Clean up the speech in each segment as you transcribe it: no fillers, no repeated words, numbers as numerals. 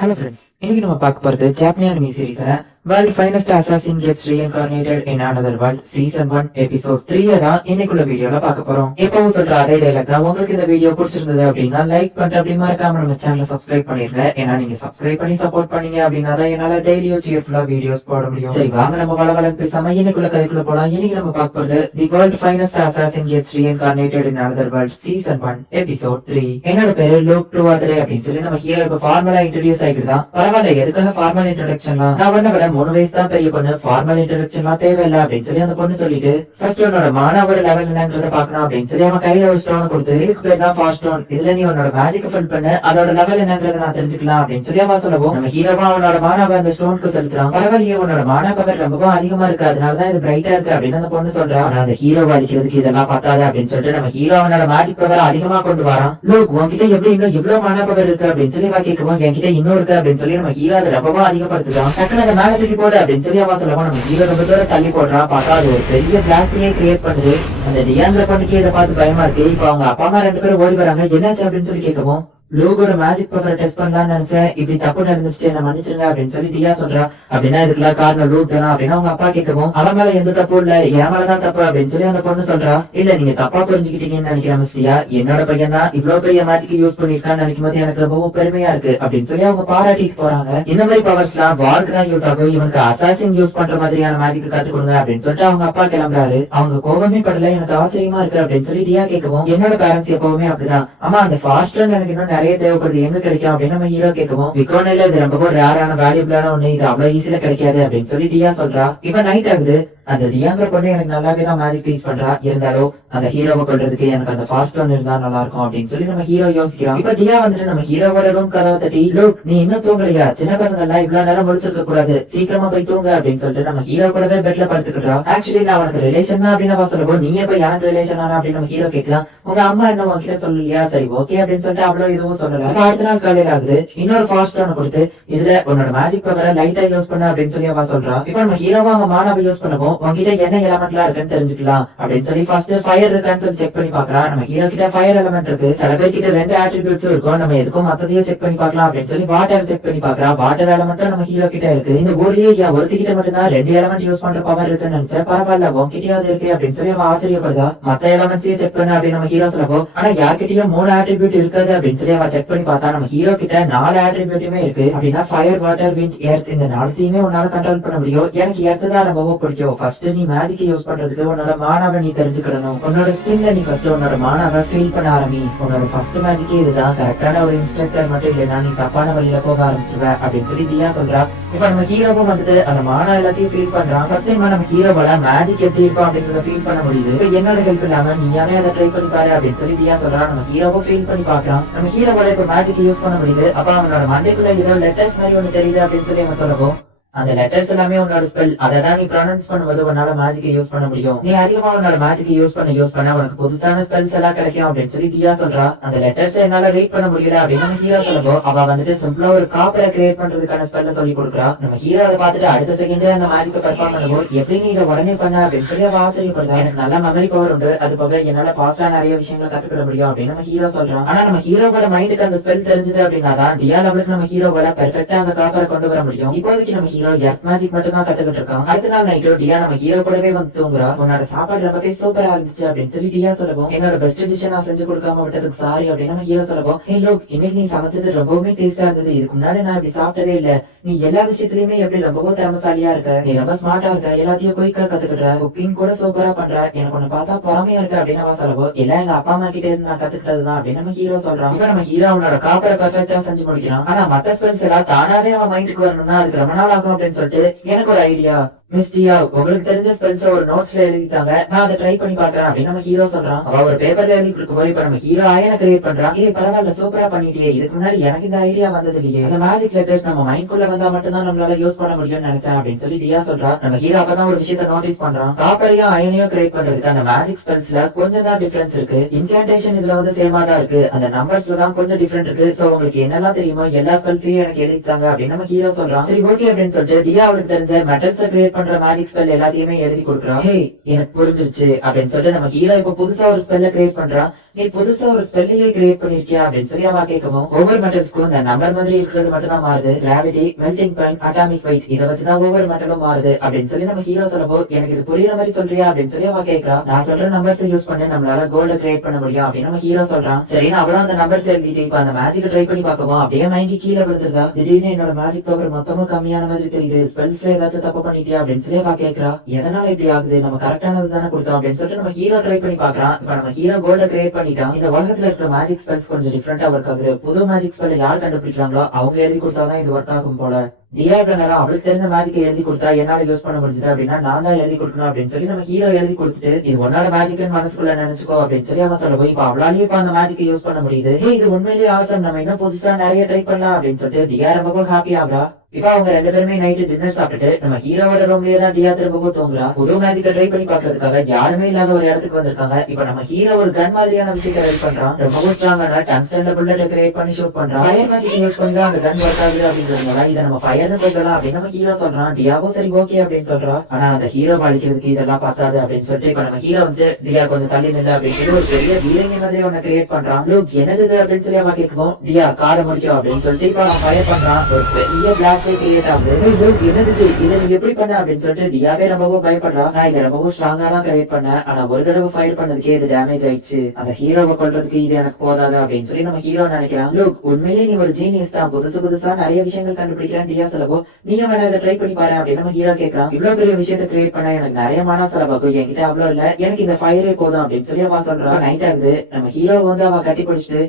Hello friends, இன்னைக்கு நம்ம பார்க்க போறது ஜாப்பனீஸ் அனிமி சீரிஸ்ல World Finest Assassin Gets Reincarnated in Another World Season 1 Episode 3 தான் இன்னைக்குள்ள வீடியோல பார்க்க போறோம். எப்பவும் சொல்ற அதே டைலாக் தான். உங்களுக்கு இந்த வீடியோ பிடிச்சிருந்தது அப்படின்னா லைக் பண்ணிட்டு அப்படி மறக்காம நம்ம சேனலை சப்ஸ்கிரைப் பண்ணிருங்க. ஏன்னா நீங்க சப்ஸ்கிரைப் பண்ணி சப்போர்ட் பண்ணீங்க அப்படின்னா தான் என்னால டெய்லியோ சியர்ஃபுல்லா வீடியோஸ் போட முடியும். சரி வாங்க நம்ம வளவலன்னு பேசாம இன்னைக்குள்ள கதைக்குள்ள போலாம். இன்னைக்கு நம்ம பார்க்க போறது The World Finest Assassin Gets Reincarnated in Another World Season 1 Episode 3. என்னோட பேரு லூக் டுவாத்ரே அப்படின்னு சொல்லி நம்ம ஹீரோ இப்ப ஃபார்மலா இன்ட்ரோடியூஸ் ஆகிட்டுதான். பரவாயில்ல, எதுக்காக ஃபார்மல் இன்ட்ரோடக்ஷன்லாம்? நான் பண்ண விட 3 வயசு தான் பெரிய பொண்ணு, ஃபார்மல் இன்ட்ரோடக்ஷன்லாம் தேவையில்லை அப்படின்னு சொல்லி அந்த பொண்ணு சொல்லிட்டு ஃபர்ஸ்ட் உன்னோட மானாவோட லெவல் என்னங்கறத பாக்கணும் அப்படின்னு சொல்லி அவன் கையில ஒரு ஸ்டோன் கொடுத்து இதுக்கு பேர் தான் ஃபாஸ்ட் ஸ்டோன், இதுல நீ உன்னோட மேஜிக் ஃபில் பண்ணு, அதோட லெவல் என்னங்கறத நான் தெரிஞ்சுக்கலாம் அப்படின்னு சொல்லி அவன் சொல்லவும் நம்ம ஹீரோவா அவனோட மானாவை அந்த ஸ்டோனுக்கு செலுத்துறான். பரவாயில்லையே, உன்னோட மானா பவர் ரொம்பவும் அதிகமா இருக்கு, அதனாலதான் இது பிரைட்டா இருக்கு அப்படின்னு அந்த பொண்ணு சொல்றா. ஆனா அந்த ஹீரோவை அடிக்கிறதுக்கு இதெல்லாம் பார்த்தாது அப்படின்னு சொல்லிட்டு நம்ம ஹீரோ அவனோட மேஜிக் பவர் அதிகமா கொண்டு வரான். லோக் உன்கிட்ட எப்படி இன்னும் இவ்வளவு மானா பவர் இருக்கு அப்படின்னு சொல்லி கேட்கவும் என்கிட்ட இன்னும் இருக்கு அப்படின்னு சொல்லி நம்ம ஹீரோ அதை ரொம்பவும் அதிகப்படுத்துறான். டக்குனு அந்த மேல தூக்கி போடு அப்படின்னு சொல்லி அவன் சொல்லவும் நம்ம ஹீரோ ரொம்ப தூரம் தள்ளி போடுறான். பார்த்தா அது ஒரு பெரிய பிளாஸ்டியே கிரியேட் பண்ணுது. அந்த டியாங்கிற பொண்ணுக்கு இதை பார்த்து பயமா இருக்கு. இப்ப அவங்க அப்பா அம்மா 2 பேரும் ஓடி வராங்க. என்னாச்சு அப்படின்னு சொல்லி கேட்கவும் லோகோட மேஜிக் பவரை டெஸ்ட் பண்ணலாம்னு நினைச்சேன், இப்படி தப்பு நடந்துருச்சு, என்ன மன்னிச்சிருங்க அப்படின்னு சொல்லி டியா சொல்றா. அப்படின்னா இதுக்கெல்லாம் காரணம் லூக் தானா அப்படின்னா அவங்க அப்பா கேட்கவும் அவன் மேல எந்த தப்பும் இல்ல, என் மேலதான் தப்பு அப்படின்னு சொல்லி அந்த பொண்ணு சொல்றா. இல்ல நீங்க தப்பா புரிஞ்சுக்கிட்டீங்கன்னு நினைக்கிறேன் மிஸ் டியா, என்னோட பையன் தான் இவ்வளவு பெரிய மேஜிக் யூஸ் பண்ணிருக்கான்னு நினைக்கும் போது எனக்கு ரொம்பவும் பெருமையா இருக்கு அப்படின்னு சொல்லி அவங்க பாராட்டிட்டு போறாங்க. இந்த மாதிரி பவர்ஸ் எல்லாம் வார்க்கு தான் யூஸ் ஆகும், இவனுக்கு அசாசின் யூஸ் பண்ற மாதிரியான மேஜிக் கத்து கொடுங்க அப்படின்னு சொல்லிட்டு அவங்க அப்பா கிளம்புறாரு. அவங்க கோபமே படல, எனக்கு ஆச்சரியமா இருக்கு அப்படின்னு சொல்லி டியா கேட்கவும் என்னோட பேரண்ட்ஸ் எப்பவுமே அப்படிதான், ஆமா அந்த ஃபாஸ்டர் எனக்கு இன்னும் நிறைய தேவைப்படுது, எங்க கிடைக்கும் அப்படின்னு நம்ம ஹீரோ கேட்கவும் விக்கோனில இது ரொம்ப ரேரான வேல்யூபிளான ஒண்ணு, இது அவ்வளவு ஈஸியா கிடைக்காது அப்படின்னு சொல்லி டியா சொல்றா. இப்ப நைட் ஆகுது. அந்த டியாங்கிற பொண்ணு எனக்கு நல்லாவே தான் மேஜிக் டீச் பண்றா, இருந்தாலும் அந்த ஹீரோவை கொள்றதுக்கு எனக்கு அந்த ஃபாஸ்ட் ஒன் இருந்தா நல்லா இருக்கும் அப்படின்னு சொல்லி நம்ம ஹீரோ யோசிக்கிறோம். இப்ப டியா வந்துட்டு நம்ம ஹீரோவோட ரூம் கதவை தட்டி லோக் நீ இன்னும் தூங்கலையா, சின்ன பசங்க எல்லாம் இவ்வளவு நேரம் முடிச்சிருக்க கூடாது, சீக்கிரமா போய் தூங்க அப்படின்னு சொல்லிட்டு நம்ம ஹீரோ கூடவே பெட்ல படுத்துக்கிட்டா. ஆக்சுவலி நான் உனக்கு ரிலேஷன் தான் அப்படின்னு சொல்லப்போ நீ எப்ப எனக்கு ரிலேஷன் ஆனா அப்படின்னு நம்ம ஹீரோ கேட்கலாம். உங்க அம்மா என்ன உங்ககிட்ட சொல்லலையா? சரி ஓகே அப்படின்னு சொல்லிட்டு அவ்வளவு எதுவும் சொல்லல. அடுத்த நாள் காலையில ஆகுது. இன்னொரு ஃபாஸ்ட் ஒன் கொடுத்து இதுல உன்னோட மேஜிக் பவரை லைட்டா யூஸ் பண்ண அப்படின்னு சொல்லி அவ சொல்றா. இப்ப நம்ம ஹீரோவா அவங்க மானாவை யூஸ் பண்ணவும் உங்ககிட்ட என்ன எலமெண்ட்லாம் இருக்குன்னு தெரிஞ்சுக்கலாம் அப்படின்னு சொல்லி ஃபர்ஸ்ட் ஃபயர் இருக்கான்னு சொல்லி செக் பண்ணி பாக்குறா. நம்ம ஹீரோ கிட்ட ஃபயர் எலமெண்ட் இருக்கு, சில பேர் கிட்ட 2 ஆட்ரிபியூட்ஸ் இருக்கும், நம்ம எதுக்கும் மத்ததையும் செக் பண்ணி பார்க்கலாம் அப்படின்னு சொல்லி வாட்டர் செக் பண்ணி பாக்குறா. வாட்டர் எலமெண்ட்டும் நம்ம ஹீரோ கிட்ட இருக்கு. இந்த ஊர்லயே ஒருத்திக்கிட்ட மட்டும்தான் 2 எலமெண்ட் யூஸ் பண்ற பவர் இருக்குன்னு நினைச்சேன், பரவாயில்ல உங்ககிட்டயாவது இருக்கு அப்படின்னு சொல்லி அவன் ஆச்சரியப்படுதா. மத்த எலமெண்ட்ஸையும் செக் பண்ண அப்படின்னு நம்ம ஹீரோ சொல்லப்போ ஆனா யார்கிட்டயும் 3 ஆட்ரிபியூட் இருக்காது அப்படின்னு சொல்லி அவன் செக் பண்ணி பார்த்தா நம்ம ஹீரோ கிட்ட 4 ஆட்ரிபியூட்டுமே இருக்கு. அப்படின்னா ஃபயர் வாட்டர் விண்ட் எர்த் இந்த 4த்தையுமே உன்னால கண்ட்ரோல் பண்ண முடியும். எனக்கு எர்த் தான் ரொம்பவும் பிடிக்கும். ஃபர்ஸ்ட் நீ மேஜிக் யூஸ் பண்றதுக்கு உன்னோட மானாவை நீ தெரிஞ்சுக்கணும். உன்னோட ஸ்கின்ல நீ ஃபர்ஸ்ட் உன்னோட மானாவை ஃபீல் பண்ண ஆரம்பி. உன்னோட ஃபர்ஸ்ட் மேஜிக்கே இதுதான், கரெக்டான ஒரு இன்ஸ்ட்ரக்டர் மட்டும் இல்லைன்னா நீ தப்பான வழியில போக ஆரம்பிச்சிருவ அப்படின்னு சொல்லி டியா சொல்றா. இப்ப நம்ம ஹீரோவும் வந்துட்டு அந்த மானா எல்லாத்தையும் ஃபீல் பண்றான். ஃபர்ஸ்ட் டைம் நம்ம ஹீரோவால மேஜிக் எப்படி இருக்கும் அப்படிங்கறத ஃபீல் பண்ண முடியுது. இப்ப என்னோட ஹெல்ப் இல்லாம நீயாவே அதை ட்ரை பண்ணி பாரு அப்படின்னு சொல்லி டியா சொல்றா. நம்ம ஹீரோவும் ஃபீல் பண்ணி பாக்குறான். நம்ம ஹீரோவால இப்ப மேஜிக் யூஸ் பண்ண முடியுது. அப்ப அவனோட மண்டைக்குள்ள ஏதோ லெட்டர்ஸ் மாதிரி ஒண்ணு தெரியுது அப்படின்னு சொல்லி அவன் சொல்லவும் அந்த லெட்டர்ஸ் எல்லாமே உன்னோட ஸ்பெல், அதான் நீ ப்ரொனவுன்ஸ் பண்ணும்போது உன்னால மேஜிக் யூஸ் பண்ண முடியும். நீ அதிகமா உன்னோட மேஜிக் யூஸ் பண்ண உனக்கு புதுசான ஸ்பெல்ஸ் எல்லாம் கிடைக்கும் அப்படின்னு சொல்லி டியா சொல்றா. அந்த லெட்டர்ஸ் என்னால ரீட் பண்ண முடியல அப்படின்னு ஹீரோ சொல்லப்போ அவ வந்துட்டு சிம்பிளா ஒரு காப்பரை கிரியேட் பண்றதுக்கான ஸ்பெல்ல சொல்லி கொடுக்குறா. நம்ம ஹீரோ அதை பார்த்துட்டு அடுத்த செகண்ட் அந்த மேஜிக்கை பெர்ஃபார்ம் பண்ணும்போது எப்படி நீ இதை உடனே பண்ண அப்படின்னு சொல்லி அவ ஆச்சரியப்படுறா. எனக்கு நல்ல மெமரி பவர் உண்டு, அது போக என்னால ஃபாஸ்டா நிறைய விஷயங்களை கத்துக்கிட முடியும் அப்படின்னு நம்ம ஹீரோ சொல்றான். ஆனா நம்ம ஹீரோவோட மைண்டுக்கு அந்த ஸ்பெல் தெரிஞ்சது அப்படின்னா தான் டியா லெவலுக்கு நம்ம ஹீரோவோட பெர்ஃபெக்ட்டா அந்த காப்பரை கொண்டு வர முடியும். இப்போதைக்கு நம்ம ஹீரோ எர்த் மேஜிக் தான் கத்துக்கிட்டு இருக்கான். அடுத்த நாள் நைட்டோ டியா நம்ம ஹீரோ கூடவே வந்து தூங்குறா. உன்னோட சாப்பாடு ரொம்பவே சூப்பரா இருந்துச்சு அப்படின்னு சொல்லி டியா சொல்லவும் என்னோட பெஸ்ட் டிஷ் நான் செஞ்சு கொடுக்காம விட்டதுக்கு சாரி அப்படின்னு நம்ம ஹீரோ சொல்லவும் ஹே லோக் இன்னைக்கு நீ சமைச்சது ரொம்பவுமே டேஸ்டா இருந்தது, இதுக்கு முன்னாடி நான் இப்படி சாப்பிட்டதே இல்ல, நீ எல்லா விஷயத்திலயுமே எப்படி ரொம்பவும் திறமசாலியா இருக்க, நீ ரொம்ப ஸ்மார்ட்டா இருக்க, எல்லாத்தையும் குயிக்கா கத்துக்கிட்ட, குக்கிங் கூட சூப்பரா பண்ற, எனக்கு ஒண்ணு பார்த்தா பொறாமையா இருக்கு அப்படின்னு அவ சொல்லவும் எல்லாம் எங்க அப்பா அம்மா கிட்ட இருந்து நான் கத்துக்கிட்டதுதான் அப்படின்னு நம்ம ஹீரோ சொல்றான். இப்ப நம்ம ஹீரோ அவனோட காப்பரை பெர்ஃபெக்ட்டா செஞ்சு முடிக்கிறான். ஆனா மத்த ஸ்பெல்ஸ் எல்லாம் தானாவே அவன் மைண்டுக்கு வரணும்னா அதுக்கு ரொம்ப நாள் ஆகும் அப்படின்னு சொல்லிட்டு எனக்கு ஒரு ஐடியா, மிஸ் டியா உங்களுக்கு தெரிஞ்ச ஸ்பெல்ஸ் ஒரு நோட்ஸ்ல எழுதிட்டாங்க, நான் அதை ட்ரை பண்ணி பாக்குறேன் அப்படின்னு நம்ம ஹீரோ சொல்றான். அவ ஒரு பேப்பர்ல எழுதி கொடுக்கும்போது இப்ப நம்ம ஹீரோ ஆயனை கிரியேட் பண்றான். ஏய் பரவாயில்ல சூப்பரா பண்ணிட்டியே, இதுக்கு முன்னாடி எனக்கு இந்த ஐடியா வந்தது இல்லையே, அந்த மேஜிக் லெட்டர்ஸ் நம்ம மைண்ட்குள்ள வந்தா மட்டும்தான் நம்மளால யூஸ் பண்ண முடியும்னு நினைச்சேன் அப்படின்னு சொல்லி டியா சொல்றா. நம்ம ஹீரோ அப்பதான் ஒரு விஷயத்த நோட்டீஸ் பண்றான். காப்பரையும் அயனையும் கிரியேட் பண்றதுக்கு அந்த மேஜிக் ஸ்பெல்ஸ்ல கொஞ்சம் தான் டிஃபரன்ஸ் இருக்கு, இன்கேண்டேஷன் இதுல வந்து சேமா தான் இருக்கு, அந்த நம்பர்ஸ்ல தான் கொஞ்சம் டிஃபரெண்ட் இருக்கு. சோ உங்களுக்கு என்னெல்லாம் தெரியுமோ எல்லா ஸ்பெல்ஸையும் எனக்கு எழுதிட்டாங்க அப்படின்னு நம்ம ஹீரோ சொல்றான். சரி ஓகே அப்படின்னு சொல்லிட்டு டியா அவளுக்கு தெரிஞ்ச மெட்டல்ஸை கிரியேட் பண்ற மேஜிக் ஸ்பெல் எல்லாத்தையுமே எழுதி கொடுக்குறான். ஹே எனக்கு புரிஞ்சிருச்சு அப்படின்னு சொல்லிட்டு நம்ம ஹீரோ இப்ப புதுசா ஒரு ஸ்பெல்ல கிரியேட் பண்றான். நீ புதுசா ஒரு ஸ்பெல்லிங்கே கிரியேட் பண்ணிருக்கியா அப்படின்னு சொல்லி அவ கேட்கவும், ஒவ்வொரு மெட்டல்ஸ்க்கும் இந்த நம்பர் மாதிரி இருக்கிறது மட்டும் தான் மாறுது, gravity, melting point, atomic wait இதை வச்சுதான் ஒவ்வொரு மெட்டலும் மாறுது அப்படின்னு சொல்லி நம்ம ஹீரோ சொல்லப்போ, எனக்கு இது புரியுற மாதிரி சொல்றியா அப்படின்னு சொல்லி அவ கேட்கறா. நான் சொல்ற நம்பர்ஸ் யூஸ் பண்ணி நம்மளால கோல்ட கிரியேட் பண்ண முடியும் அப்படின்னு நம்ம ஹீரோ சொல்றான். சரி அவளும் அந்த நம்பர்ஸ் எழுதிட்டு இப்ப அந்த மேஜிக் ட்ரை பண்ணி பார்க்கவும் அப்படியே மயங்கி கீழே விழுந்துருதா. திடீர்னு என்னோட மேஜிக் பவர் மொத்தமும் கம்மியான மாதிரி தெரியுது, ஸ்பெல்ஸ்ல ஏதாச்சும் தப்பு பண்ணிட்டியா அப்படின்னு சொல்லி அவ கேட்கறா. எதனால இப்படி ஆகுது, நம்ம கரெக்டானது தானே கொடுத்தோம் அப்படின்னு சொல்லிட்டு நம்ம ஹீரோ ட்ரை பண்ணி பாக்குறான். இப்ப நம்ம ஹீரோ கோல்ட கிரியேட் பண்ணிட்டான். இந்த உலகத்துல இருக்கிற மேஜிக் ஸ்பெல்ஸ் கொஞ்சம் டிஃபரெண்டா ஒர்க் ஆகுது, புது மேஜிக் ஸ்பெல் யார் கண்டுபிடிக்கிறாங்களோ அவங்க எழுதி கொடுத்தாதான் இது ஒர்க் ஆகும் போல. டியாகனரா அவளுக்கு தெரிஞ்ச மேஜிக்கை எழுதி கொடுத்தா என்னால யூஸ் பண்ண முடிஞ்சது அப்படின்னா நான் தான் எழுதி கொடுக்கணும் அப்படின்னு சொல்லி நம்ம ஹீரோ எழுதி கொடுத்துட்டு, இது உன்னோட மேஜிக்னு மனசுக்குள்ள நினைச்சுக்கோ அப்படின்னு சொல்லி அவன் சொல்லவும், இப்ப அவளாலேயே இப்ப அந்த மேஜிக்கை யூஸ் பண்ண முடியுது. இது உண்மையிலேயே ஆசம், நம்ம இன்னும் புதுசா நிறைய ட்ரை பண்ணலாம் அப்படின்னு சொல்லிட்டு டியா ரொம்ப ஹாப்பி ஆகுறா. இப்ப அவங்க ரெண்டு பேருமே நைட்டு டின்னர் சாப்பிட்டுட்டு நம்ம ஹீரோவோட ரூம்லயே தான் டியா திரும்பவும் தூங்குறா. புது மேஜிக்கை ட்ரை பண்ணி பாக்குறதுக்காக யாருமே இல்லாத ஒரு இடத்துக்கு வந்திருக்காங்க. இப்ப நம்ம ஹீரோ ஒரு கன் மாதிரியான விஷயத்தை ரெடி பண்றான். ரொம்ப ஸ்ட்ராங்கான டங்ஸ்டன்ல புல்லட் கிரியேட் பண்ணி ஷூட் பண்றான். ஃபயர் மேஜிக் யூஸ் பண்ணி அந்த கன் ஒர்க் ஆகுது அப்படின்றதுனால இதை நம்ம ஃபயர்னு சொல்லலாம் அப்படின்னு நம்ம ஹீரோ சொல்றான். டியாவும் சரி ஓகே அப்படின்னு சொல்றா. ஆனா அந்த ஹீரோ அழிக்கிறதுக்கு இதெல்லாம் பார்த்தாது அப்படின்னு சொல்லிட்டு இப்ப நம்ம ஹீரோ வந்து டியா கொஞ்சம் தள்ளி நின்று அப்படின்னு ஒரு பெரிய பீரங்கி மாதிரி ஒண்ணு கிரியேட் பண்றான். லுக் என்னது அப்படின்னு சொல்லி அவன் கேட்கவும், டியா காரை முடிக்கும் அப்படின்னு சொல்லிட்டு இப்ப அவன் ஃபயர் பண்றான். ஒரு பெரிய பிளாஸ்ட் கிரியேட் ஆகுது. என்னது இதை நீ எப்படி பண்ண அப்படின்னு சொல்லிட்டு டியாவே ரொம்பவும் பயப்படுறா. நான் இதை ரொம்பவும் ஸ்ட்ராங்கா தான் கிரியேட் பண்ணேன், ஆனா ஒரு தடவை ஃபயர் பண்ணதுக்கே இது டேமேஜ் ஆயிடுச்சு, அந்த ஹீரோவை கொல்றதுக்கு இது எனக்கு போதாது அப்படின்னு சொல்லி நம்ம ஹீரோ நினைக்கிறான். லுக் உண்மையிலேயே நீ ஒரு ஜீனியஸ் தான், புதுசா நிறைய விஷயங்கள் கண்டுபிடிக்கிறான் டியா சொல்லவோ, நீங்க வேணா இதை ட்ரை பண்ணி பாரு அப்படின்னு நம்ம ஹீரோ கேட்கறான். இவ்வளவு பெரிய விஷயத்தை கிரியேட் பண்ண எனக்கு நிறைய மன செலவாகும், என்கிட்ட அவ்வளவு இல்ல, எனக்கு இந்த ஃபயரே போதும் அப்படின்னு சொல்லி அவ சொல்றான். நைட் ஆகுது. நம்ம ஹீரோ வந்து அவ கட்டி பிடிச்சிட்டு,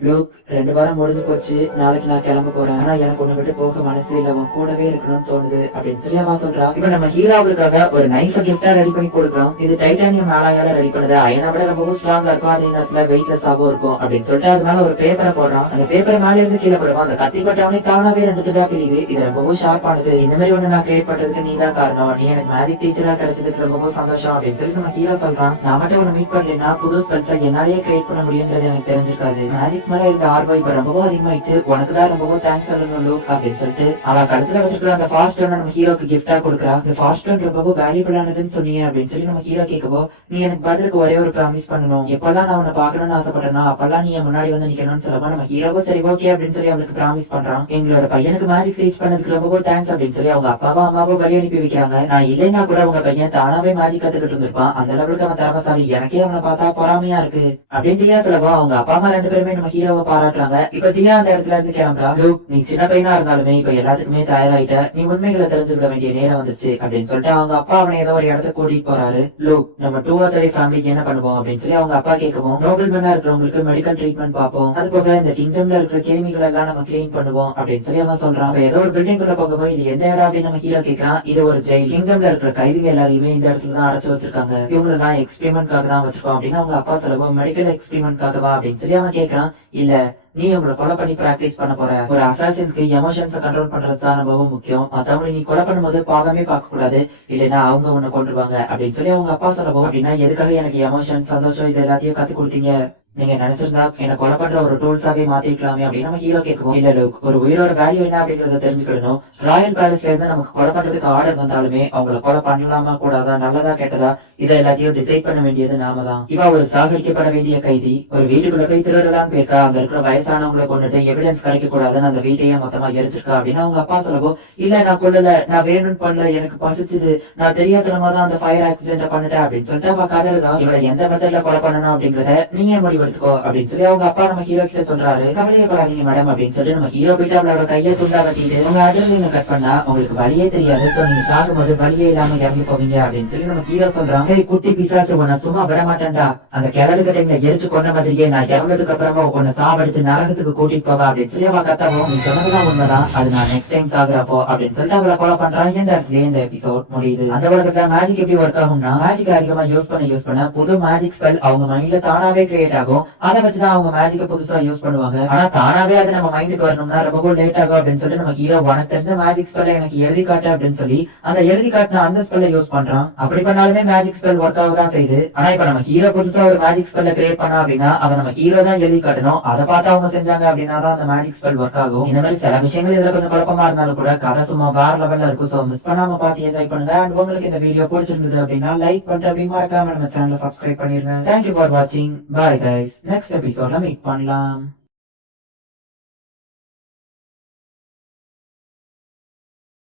லுக் 2 வாரம் முடிஞ்சு போச்சு, நாளைக்கு நான் கிளம்ப போறேன், ஆனா எனக்கு உன்னை விட்டு போக மனசு இல்ல, அவன் கூடவே இருக்கணும்னு தோணுது அப்படின்னு சொல்லி அவ சொல்றா. இப்ப நம்ம ஹீரோவுக்காக ஒரு நைஃப கிஃப்டா ரெடி பண்ணி கொடுக்குறோம். இது டைட்டானியம் ஆலாயால ரெடி பண்ணது, அயனை விட ரொம்பவும் ஸ்ட்ராங்கா இருக்கும், அதே நேரத்துல வெயிட்லெஸ்ஸாவும் இருக்கும் அப்படின்னு சொல்லிட்டு அதனால ஒரு பேப்பரை போடுறான். அந்த பேப்பரை மேல இருந்து கீழே போடுவோம். அந்த கத்தி பட்டவனே தானாவே 2 துண்டா பிரியுது. இது ரொம்பவும் ஷார்ப்பானது, இந்த மாதிரி ஒண்ணு நான் கிரியேட் பண்றதுக்கு நீ தான் காரணம், நீ எனக்கு மேஜிக் டீச்சரா கிடைச்சதுக்கு ரொம்பவும் சந்தோஷம் அப்படின்னு சொல்லி நம்ம ஹீரோ சொல்றான். நான் மட்டும் உன்னை மீட் பண்ணலைன்னா புது ஸ்பெல்ஸை என்னாலேயே கிரியேட் பண்ண முடியுன்றது எனக்கு தெரிஞ்சிருக்காது, மேஜிக் மேல இருந்த ஆர்வம் இப்ப ரொம்பவும் அதிகமாயிடுச்சு, உனக்கு தான் ரொம்பவும் தேங்க்ஸ் சொல்லணும் அப்படின்னு சொல்லிட்டு அவ கழுத்துல வச்சிருக்கிற அந்த ஃபாஸ்ட் ஒன் நம்ம ஹீரோக்கு கிஃப்டா கொடுக்குறா. இந்த ஃபாஸ்ட் ஒன் ரொம்பவும் வேல்யூபிளானதுன்னு சொன்னீங்க அப்படின்னு சொல்லி நம்ம ஹீரோ கேட்கவோ, நீ எனக்கு பதிலுக்கு ஒரே ஒரு ப்ராமிஸ் பண்ணணும், எப்பெல்லாம் நான் உன்னை பாக்கணும்னு ஆசைப்பட்டேன்னா அப்பெல்லாம் நீ முன்னாடி வந்து நிக்கணும்னு சொல்லவோ, நம்ம ஹீரோவும் சரி ஓகே அப்படின்னு சொல்லி அவளுக்கு ப்ராமிஸ் பண்றான். எங்களோட பையனுக்கு மேஜிக் டீச் பண்ணதுக்கு ரொம்பவும் தேங்க்ஸ் அப்படின்னு சொல்லி அவங்க அப்பாவும் அம்மாவும் வழி அனுப்பி வைக்கிறாங்க. நான் இல்லைன்னா கூட உங்க பையன் தானாவே மேஜிக் கத்துக்கிட்டு இருந்திருப்பான், அந்த லெவலுக்கு அவன் திறமசாலி, எனக்கே அவனை பார்த்தா பொறாமையா இருக்கு அப்படின்னு டியா சொல்லவோ, அவங்க அப்பா அம்மா 2 பேருமே நம்ம ஹீரோவை பாராட்டுறாங்க. இப்ப டியா அந்த இடத்துல இருந்து கிளம்புறா. நீ சின்ன பையனா இருந்தாலுமே இப்ப எல்லாத்துக்குமே தயாராயிட்ட, நீ உண்மைகளை தெரிஞ்சுக்கிட வேண்டிய நேரம் வந்துருச்சு அப்படின்னு சொல்லிட்டு அவங்க அப்பா அவனை ஏதோ ஒரு இடத்துக்கு கூட்டிட்டு போறாரு. லூக் நம்ம 2 or 3 ஃபேமிலிக்கு என்ன பண்ணுவோம் அப்படின்னு சொல்லி அவங்க அப்பா கேட்கவும், நோபல் மேனா இருக்கிறவங்களுக்கு மெடிக்கல் ட்ரீட்மெண்ட் பார்ப்போம், அது போக இந்த கிங்டம்ல இருக்கிற கிருமிகள் எல்லாம் நம்ம கிளீன் பண்ணுவோம் அப்படின்னு சொல்லி அவன் சொல்றான். ஏதோ ஒரு பில்டிங் உள்ள போகும்போது இது எந்த இடம் அப்படின்னு நம்ம ஹீரோ கேட்கறான். இது ஒரு ஜெயில், கிங்டம்ல இருக்கிற கைதிகள் எல்லாரையுமே இந்த இடத்துல தான் அடைச்சு வச்சிருக்காங்க, இவங்களை தான் எக்ஸ்பெரிமெண்ட்காக தான் வச்சிருக்கோம் அப்படின்னு அவங்க அப்பா சொல்லவும், மெடிக்கல் எக்ஸ்பெரிமெண்ட்காகவா அப்படின்னு சொல்லி அவன் கேட்கறான். இல்ல நீ உங்களை கொலை பண்ணி பிராக்டிஸ் பண்ண போற, ஒரு அசாசினுக்கு எமோஷன்ஸை கண்ட்ரோல் பண்றது தான் ரொம்பவும் முக்கியம், மத்தவங்களை நீ கொலை பண்ணும்போது பாவமே பார்க்க கூடாது, இல்லைன்னா அவங்க உன்னை கொண்டுருவாங்க அப்படின்னு சொல்லி அவங்க அப்பா சொல்லவும், அப்படின்னா எதுக்காக எனக்கு எமோஷன் சந்தோஷம் இது எல்லாத்தையும் கத்து கொடுத்தீங்க, நீங்க நினைச்சிருந்தா என்ன கொலை பண்ற ஒரு டூல்ஸாவே மாத்திக்கலாமே அப்படின்னு நம்ம ஹீரோ கேட்கவும், இல்ல ஒரு உயிரோட வேல்யூ என்ன அப்படிங்கறத தெரிஞ்சுக்கணும், ராயல் பேலஸ்ல இருந்து நமக்கு கொலை பண்றதுக்கு ஆர்டர் வந்தாலுமே அவங்களை கொலை பண்ணலாமா கூடாதா நல்லதா கெட்டதா இதை எல்லாத்தையும் டிசைட் பண்ண வேண்டியது நாம தான். இவ ஒரு சாகடிக்கப்பட வேண்டிய கைதி, ஒரு வீட்டுக்குள்ள போய் திருடலான்னு போயிருக்கா, அங்க இருக்கிற வயசானவங்களை கொண்டுட்டு எவிடன்ஸ் கிடைக்க கூடாதுன்னு அந்த வீட்டையே மொத்தமா எரிச்சிருக்கா அப்படின்னு அவங்க அப்பா சொல்லவோ, இல்ல நான் கொல்லல, நான் வேணும்னு பண்ணல, எனக்கு பசிச்சுது, நான் தெரியாதனமா தான் அந்த ஃபயர் ஆக்சிடென்ட் பண்ணிட்டேன் அப்படின்னு சொல்லிட்டு அவ கதறுதான். இவளை எந்த மெத்தட்ல கொலை பண்ணணும் அப்படிங்கறத நீங்க முடிவெடுத்துக்கோ அப்படின்னு சொல்லி அவங்க அப்பா நம்ம ஹீரோ கிட்ட சொல்றாரு. கவலையப்படாதீங்க மேடம் அப்படின்னு சொல்லி நம்ம ஹீரோ போயிட்டு அவளோட கையை துண்டா கட்டிட்டு, உங்க அட்ரஸ் கட் பண்ணா உங்களுக்கு வழியே தெரியாது, சோ நீங்க சாகும்போது வழியே இல்லாம இறந்து போவீங்க அப்படின்னு சொல்லி நம்ம ஹீரோ சொல்றாங்க. குட்டி பிசாசு உன்னை சும்மா விட மாட்டேன்டா, அந்த கிளறு கிட்ட எரிச்சு கொண்ட மாதிரியே நான் இறந்ததுக்கு அப்புறமா உன்னை சாவடிச்சு நரகத்துக்கு கூட்டிட்டு போவா அப்படின்னு சொல்லி அவ கத்தவும், நீ சொன்னதுதான் உண்மைதான், அது நான் நெக்ஸ்ட் டைம் சாகுறப்போ அப்படின்னு சொல்லிட்டு அவளை கொலை பண்றான். இந்த இடத்துல இந்த எபிசோட் முடியுது. அந்த உலகத்துல மேஜிக் எப்படி ஒர்க் ஆகும்னா, மேஜிக் அதிகமா யூஸ் பண்ண புது மேஜிக் ஸ்பெல் அவங்க மைண்ட்ல தானாவே கிரியேட் ஆகும், அதை வச்சுதான் அவங்க மேஜிக்க புதுசா யூஸ் பண்ணுவாங்க. ஆனா தானாவே அது நம்ம மைண்டுக்கு வரணும்னா ரொம்ப லேட் ஆகும் அப்படின்னு சொல்லி நம்ம ஹீரோ உனக்கு தெரிஞ்ச மேஜிக் ஸ்பெல்ல எனக்கு எழுதி காட்டு அப்படின்னு சொல்லி அந்த எழுதி காட்டின அந்த ஸ்பெல்ல யூஸ் பண்றான். அப்படி பண்ணாலுமே மேஜிக் ஸ்பெல் ஒர்க் ஆகதான் செய்யுது. ஆனா இப்ப நம்ம ஹீரோ புதுசா ஒரு மேஜிக் ஸ்பெல்ல கிரியேட் பண்ணா அப்படின்னா அதை நம்ம ஹீரோ தான் எழுதி காட்டணும், அதை பார்த்து அவங்க செஞ்சாங்க அப்படின்னா தான் அந்த மேஜிக் ஸ்பெல் ஒர்க் ஆகும். இந்த மாதிரி சில விஷயங்கள் இதுல கொஞ்சம் குழப்பமா இருந்தாலும் கூட கதை சும்மா வேற லெவல்ல இருக்கும். சோ மிஸ் பண்ணாம பார்த்து என்ஜாய் பண்ணுங்க. அண்ட் உங்களுக்கு இந்த வீடியோ பிடிச்சிருந்தது அப்படின்னா லைக் பண்ணிட்டு அப்படி மறக்காம நம்ம சேனலை சப்ஸ்கிரைப் பண்ணிருங்க. தேங்க்யூ ஃபார் வாட்சிங். Bye guys. கைஸ், நெக்ஸ்ட் எபிசோட்ல மீட் பண்ணலாம்.